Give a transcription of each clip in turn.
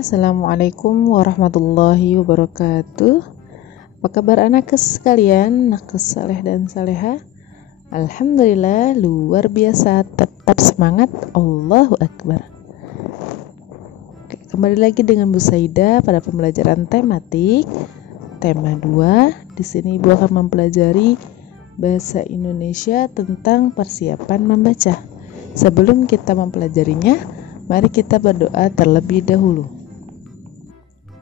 Assalamualaikum warahmatullahi wabarakatuh. Apa kabar anak sekalian, nakes saleh dan saleha? Alhamdulillah, luar biasa, tetap semangat, Allahu Akbar. Kembali lagi dengan Bu Saida pada pembelajaran tematik tema 2. Di sini Ibu akan mempelajari bahasa Indonesia tentang persiapan membaca. Sebelum kita mempelajarinya, mari kita berdoa terlebih dahulu.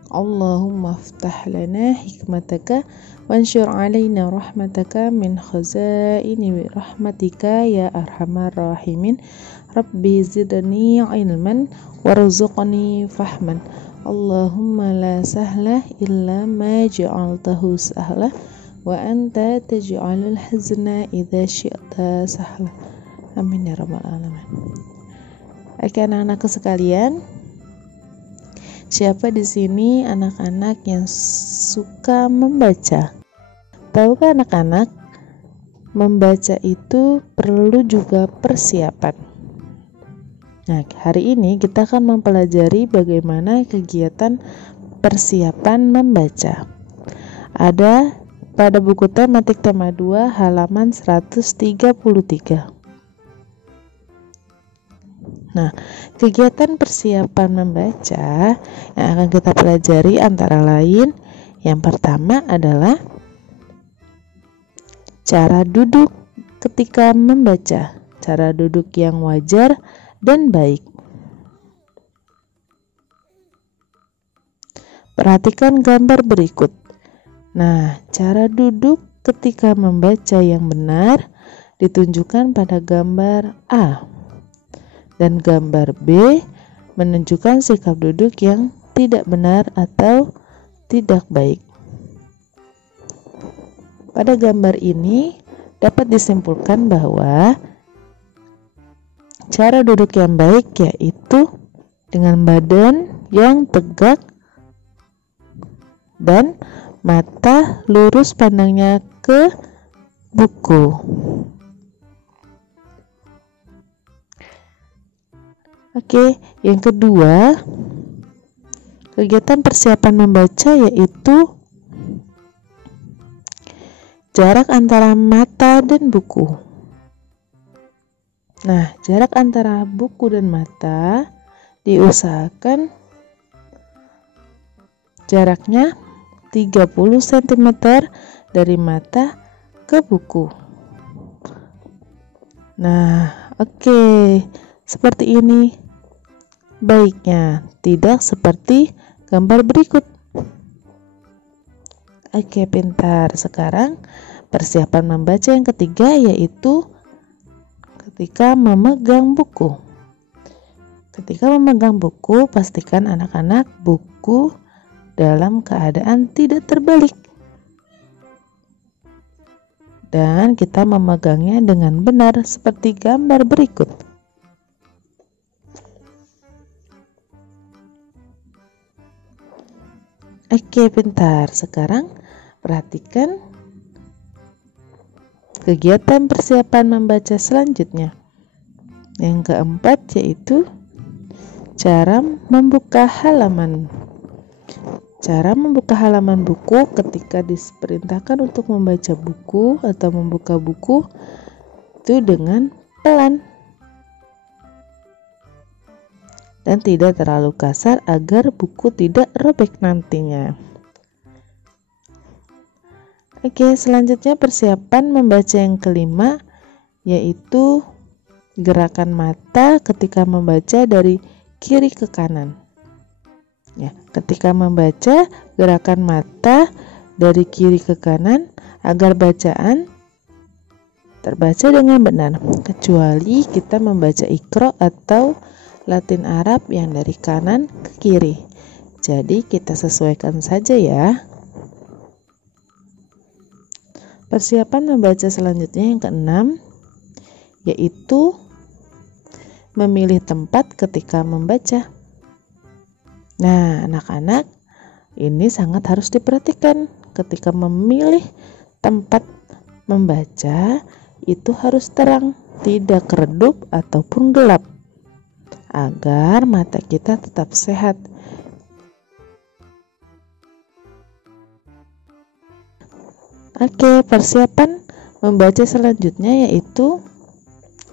Allahumma aftah lana hikmataka wansyur alaina rahmataka min khazaini rahmatika ya arhamar rahimin. Rabbi zidni ilman warzuqni fahman. Allahumma la sahla illa ma ja'altahu sahla wa anta taj'alul hazna idza syi'ta sahla. Amin ya rabbal alamin. Oke anak-anak sekalian, siapa di sini anak-anak yang suka membaca? Tahukah anak-anak, membaca itu perlu juga persiapan. Nah, hari ini kita akan mempelajari bagaimana kegiatan persiapan membaca. Ada pada buku tematik tema 2 halaman 133. Nah, kegiatan persiapan membaca yang akan kita pelajari antara lain, yang pertama adalah cara duduk ketika membaca, cara duduk yang wajar dan baik. Perhatikan gambar berikut. Nah, cara duduk ketika membaca yang benar ditunjukkan pada gambar A. Dan gambar B menunjukkan sikap duduk yang tidak benar atau tidak baik. Pada gambar ini dapat disimpulkan bahwa cara duduk yang baik yaitu dengan badan yang tegak dan mata lurus pandangnya ke buku. Oke, yang kedua, kegiatan persiapan membaca yaitu jarak antara mata dan buku. Nah, jarak antara buku dan mata diusahakan jaraknya 30 cm dari mata ke buku. Nah, oke, seperti ini. Baiknya, tidak seperti gambar berikut. Oke, pintar. Sekarang persiapan membaca yang ketiga yaitu ketika memegang buku. Ketika memegang buku, pastikan anak-anak buku dalam keadaan tidak terbalik. Dan kita memegangnya dengan benar seperti gambar berikut. Oke, pintar. Sekarang perhatikan kegiatan persiapan membaca selanjutnya. Yang keempat yaitu cara membuka halaman. Cara membuka halaman buku ketika diperintahkan untuk membaca buku atau membuka buku itu dengan pelan dan tidak terlalu kasar agar buku tidak robek nantinya. Oke, selanjutnya persiapan membaca yang kelima yaitu gerakan mata ketika membaca dari kiri ke kanan. Ya, ketika membaca, gerakan mata dari kiri ke kanan agar bacaan terbaca dengan benar, kecuali kita membaca Iqra atau Latin Arab yang dari kanan ke kiri. Jadi kita sesuaikan saja ya. Persiapan membaca selanjutnya yang keenam yaitu memilih tempat ketika membaca. Nah, anak-anak, ini sangat harus diperhatikan ketika memilih tempat membaca. itu harus terang, tidak redup ataupun gelap, agar mata kita tetap sehat. Oke, persiapan membaca selanjutnya yaitu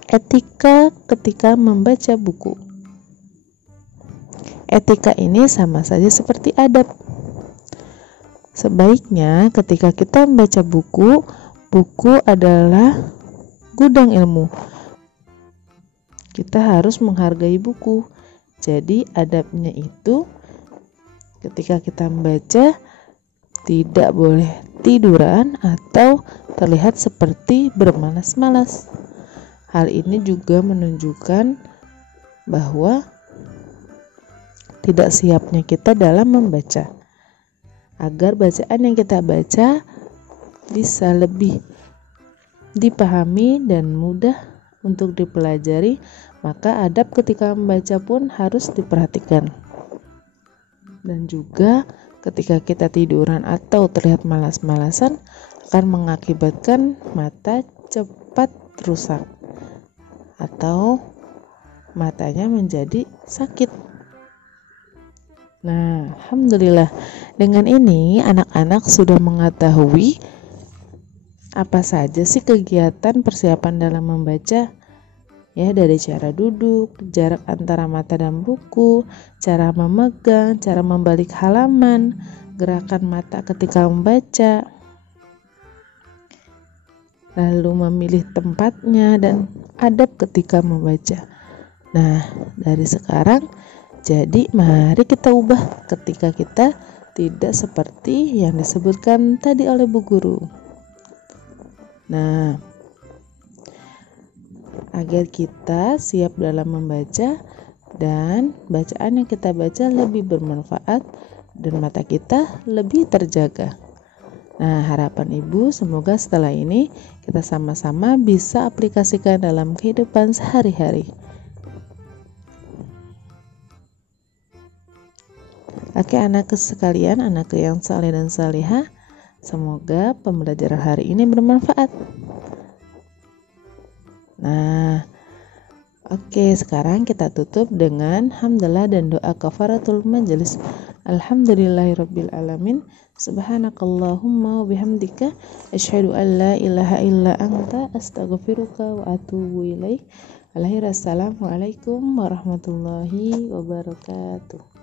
etika ketika membaca buku. Etika ini sama saja seperti adab. Sebaiknya ketika kita membaca buku, buku adalah gudang ilmu. Kita harus menghargai buku. Jadi adabnya itu ketika kita membaca tidak boleh tiduran atau terlihat seperti bermalas-malas. Hal ini juga menunjukkan bahwa tidak siapnya kita dalam membaca. Agar bacaan yang kita baca bisa lebih dipahami dan mudah untuk dipelajari, maka adab ketika membaca pun harus diperhatikan. Dan juga ketika kita tiduran atau terlihat malas-malasan akan mengakibatkan mata cepat rusak atau matanya menjadi sakit. Nah, alhamdulillah dengan ini anak-anak sudah mengetahui apa saja sih kegiatan persiapan dalam membaca. Ya, dari cara duduk, jarak antara mata dan buku, cara memegang, cara membalik halaman, gerakan mata ketika membaca, lalu memilih tempatnya dan adab ketika membaca. Nah, dari sekarang jadi mari kita ubah ketika kita tidak seperti yang disebutkan tadi oleh Bu Guru. Nah, agar kita siap dalam membaca dan bacaan yang kita baca lebih bermanfaat dan mata kita lebih terjaga. Nah, harapan Ibu semoga setelah ini kita sama-sama bisa aplikasikan dalam kehidupan sehari-hari. Oke, anak sekalian, anakku yang saleh dan salihah, semoga pembelajaran hari ini bermanfaat. Nah, oke, sekarang kita tutup dengan hamdalah dan doa kafaratul majelis. Alhamdulillahirabbil alamin. Subhanakallahumma wa bihamdika asyhadu an la ilaha illa anta astaghfiruka wa atubu ilaik. Assalamualaikum warahmatullahi wabarakatuh.